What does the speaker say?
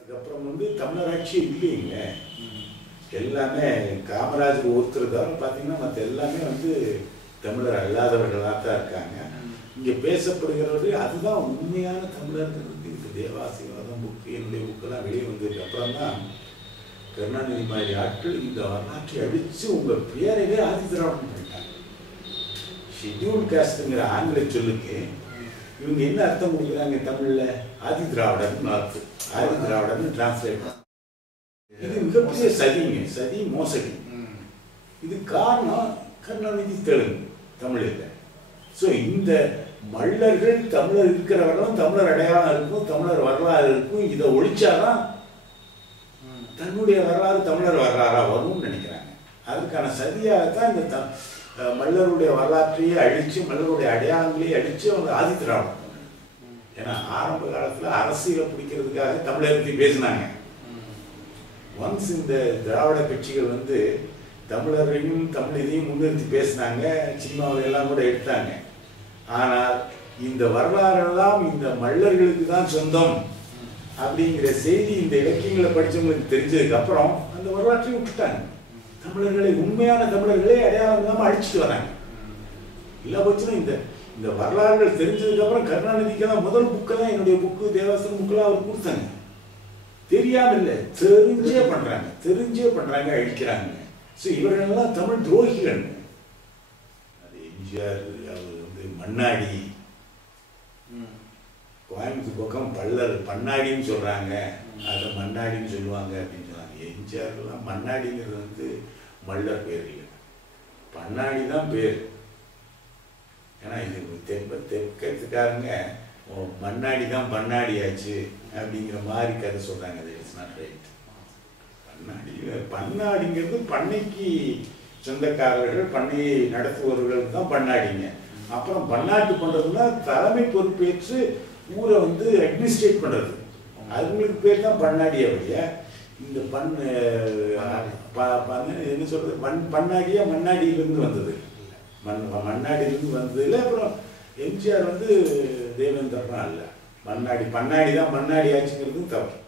அதுக்கப்புறம் வந்து தமிழராட்சி இல்லைங்க. எல்லாமே காமராஜர் ஒருத்தர் தவிர பார்த்தீங்கன்னா மற்ற எல்லாமே வந்து தமிழர் அல்லாதவர்களாக தான் இருக்காங்க. இங்கே பேசப்படுகிறது அதுதான் உண்மையான தமிழர்கள் இப்போ தேவாசிவாதம் புக்கு என்னுடைய புக்கெல்லாம் வெளியே வந்ததுக்கு அப்புறம் தான் கருணாநிதி மாதிரி ஆட்கள் இந்த வரலாற்றை அழித்து உங்கள் பேரவே ஆதி திராவிடம் பண்ணிட்டாங்க. ஷெட்யூல் காஸ்ட்டுங்கிற ஆங்கில சொல்லுக்கு இவங்க என்ன அர்த்தம் கொடுக்குறாங்க தமிழ்ல? ஆதி திராவிடன் அர்த்தம் ஆதி திராவிடன் டிரான்ஸ்லேட் இது மிகப்பெரிய சதிங்க. சதி மோசடி. இது காரணம் கருணாநிதி தெலுங்கு தமிழில். ஸோ இந்த மல்லர்கள் தமிழர் இருக்கிறவர்களும் தமிழர் அடையாளம் இருக்கும் தமிழர் வரலாறு இருக்கும். இதை ஒழிச்சாதான் தன்னுடைய வரலாறு தமிழர் வரலாறா வரும்னு நினைக்கிறாங்க. அதுக்கான சதியாகத்தான் இந்த த மல்லருடைய வரலாற்றையே அழித்து மல்லருடைய அடையாளங்களையே அழித்து அவங்க ஆதி திராவிடம் ஏன்னா ஆரம்ப காலத்தில் அரசியலை பிடிக்கிறதுக்காக தமிழை பற்றி பேசினாங்க. ஒன்ஸ் இந்த திராவிட கட்சிகள் வந்து தமிழரையும் தமிழ் இதையும் முன்னிறுத்தி பேசினாங்க சினிமாவில் எல்லாம் கூட எடுத்தாங்க. ஆனால் இந்த வரலாறெல்லாம் இந்த மல்லர்களுக்கு தான் சொந்தம் அப்படிங்கிற செய்தி இந்த இலக்கியங்களை படித்தவங்களுக்கு தெரிஞ்சதுக்கு அப்புறம் அந்த வரலாற்றையும் விட்டுட்டாங்க. தமிழர்களை உண்மையான தமிழர்களை அடையாளம் இல்லாமல் அழிச்சிட்டு வராங்க. இல்லை போச்சுன்னா இந்த இந்த வரலாறுகள் தெரிஞ்சதுக்கு அப்புறம் கருணாநிதிக்கெல்லாம் முதல் புக்கெல்லாம் என்னுடைய புக்கு தேவாசன் புக்கெல்லாம் அவர் கொடுத்தாங்க. தெரியாம இல்லை தெரிஞ்சே பண்றாங்க தெரிஞ்சே பண்றாங்க அழிக்கிறாங்க. ஸோ இவர்களெல்லாம் தமிழ் துரோகிகள். அது எம்ஜிஆர் அவர் வந்து மண்ணாடி கோயம்புத்தூர் பக்கம் பல்லர் பண்ணாடின்னு சொல்றாங்க. அதை மண்ணாடின்னு சொல்லுவாங்க அப்படின்னு எம்ஜிஆர்லாம் மண்ணாடிங்கிறது வந்து மல்லர் பேர் இல்லை. பண்ணாடி தான் பேர். ஏன்னா இது தெப்ப தெற்கத்துக்காரங்க ஓ, மண்ணாடி தான் பண்ணாடி ஆச்சு அப்படிங்கிற மாதிரி கதை சொல்கிறாங்க அது இட்ஸ் நாட் ரைட் பண்ணாடி பண்ணாடிங்கிறது பண்ணைக்கு சொந்தக்காரர்கள் பண்ணையை நடத்துபவர்களுக்கு தான் பண்ணாடிங்க. அப்புறம் பன்னாட்டு பண்ணுறதுன்னா தலைமை பொறுப்பேற்று ஊரை வந்து அட்மினிஸ்ட்ரேட் பண்ணுறது அவங்களுக்கு பேர் தான் பண்ணாடி அப்படியே இந்த பண் ப- என்ன சொல்றது? மண் பண்ணாடியா மண்ணாடியிலிருந்து வந்தது. மண் மண்ணாடியிலிருந்து வந்ததுல அப்புறம் எம்ஜிஆர் வந்து தேவேந்திரனா இல்லை. மண்ணாடி பண்ணாடி தான் மண்ணாடி ஆச்சுங்கிறது தவறு.